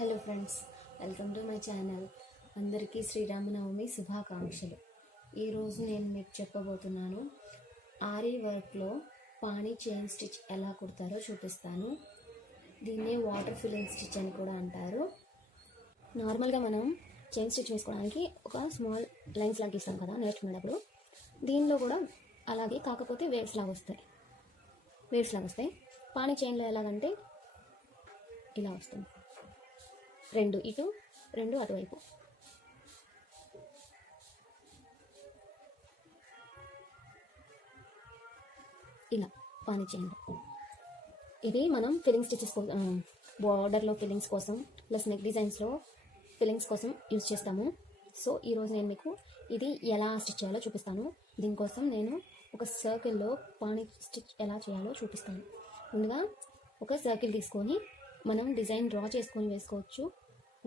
Hello friends, welcome to my channel. అందరికీ శ్రీరామనవమి శుభాకాంక్షలు. ఈరోజు నేను మీకు చెప్పబోతున్నాను ఆరీ వర్క్లో పానీ చైన్ స్టిచ్ ఎలా కుడతారో చూపిస్తాను. దీన్నే వాటర్ ఫిల్లింగ్ స్టిచ్ అని కూడా అంటారు. నార్మల్గా మనం చైన్ స్టిచ్ వేసుకోవడానికి ఒక స్మాల్ లైన్స్ లాగా గీస్తాం కదా నేర్చుకునేటప్పుడు. దీనిలో కూడా అలాగే, కాకపోతే వేవ్స్ లాగా వస్తాయి. పానీ చైన్లో ఎలాగంటే ఇలా వస్తుంది, రెండు ఇటు రెండు అటువైపు. ఇలా పానీ చైన్లో ఇది మనం ఫిల్లింగ్ స్టిచెస్ బార్డర్లో ఫిల్లింగ్స్ కోసం ప్లస్ నెక్ డిజైన్స్లో ఫిల్లింగ్స్ కోసం యూజ్ చేస్తాము. సో ఈరోజు నేను మీకు ఇది ఎలా స్టిచ్ చేయాలో చూపిస్తాను. దీనికోసం నేను ఒక సర్కిల్లో పానీ స్టిచ్ ఎలా చేయాలో చూపిస్తాను. ముందుగా ఒక సర్కిల్ తీసుకొని మనం డిజైన్ డ్రా చేసుకొని వేసుకోవచ్చు,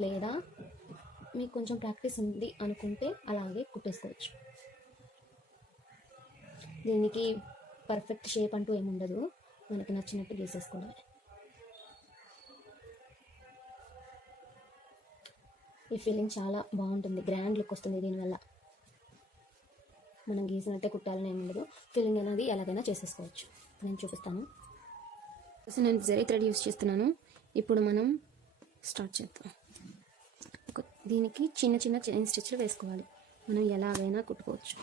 లేదా మీకు కొంచెం ప్రాక్టీస్ ఉంది అనుకుంటే అలాగే కుట్టేసుకోవచ్చు. దీనికి పర్ఫెక్ట్ షేప్ అంటూ ఏముండదు, మనకి నచ్చినట్టు గీసేసుకోవాలి. ఈ ఫీలింగ్ చాలా బాగుంటుంది, గ్రాండ్ లుక్ వస్తుంది దీనివల్ల. మనం గీసినట్టే కుట్టాలని ఏముండదు, ఫీలింగ్ అనేది ఎలాగైనా చేసేసుకోవచ్చు. నేను చూపిస్తాను. నేను జరీ థ్రెడ్ యూస్ చేస్తున్నాను. ఇప్పుడు మనం స్టార్ట్ చేద్దాం. దీనికి చిన్న చిన్న చైన్ స్టిచ్లు వేసుకోవాలి. మనం ఎలాగైనా కుట్టుకోవచ్చు.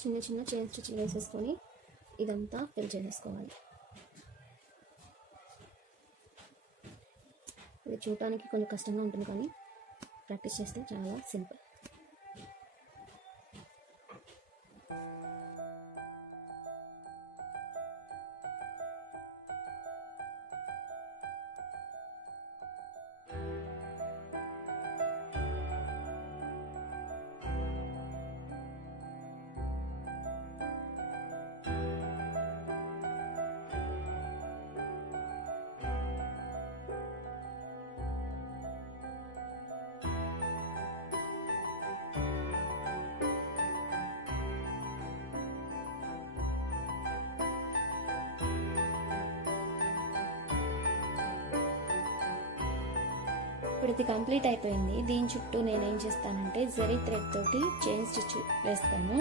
చిన్న చిన్న చైన్ స్టిచ్లు వేసేసుకొని ఇదంతా ఫిల్ చేసేసుకోవాలి. ఇది చూడటానికి కొంచెం కష్టంగా ఉంటుంది, కానీ ప్రాక్టీస్ చేస్తే చాలా సింపుల్. ఇప్పుడు ఇది కంప్లీట్ అయిపోయింది. దీని చుట్టూ నేనేం చేస్తానంటే జరీ థ్రెడ్ తోటి చైన్ స్టిచ్ వేస్తాను.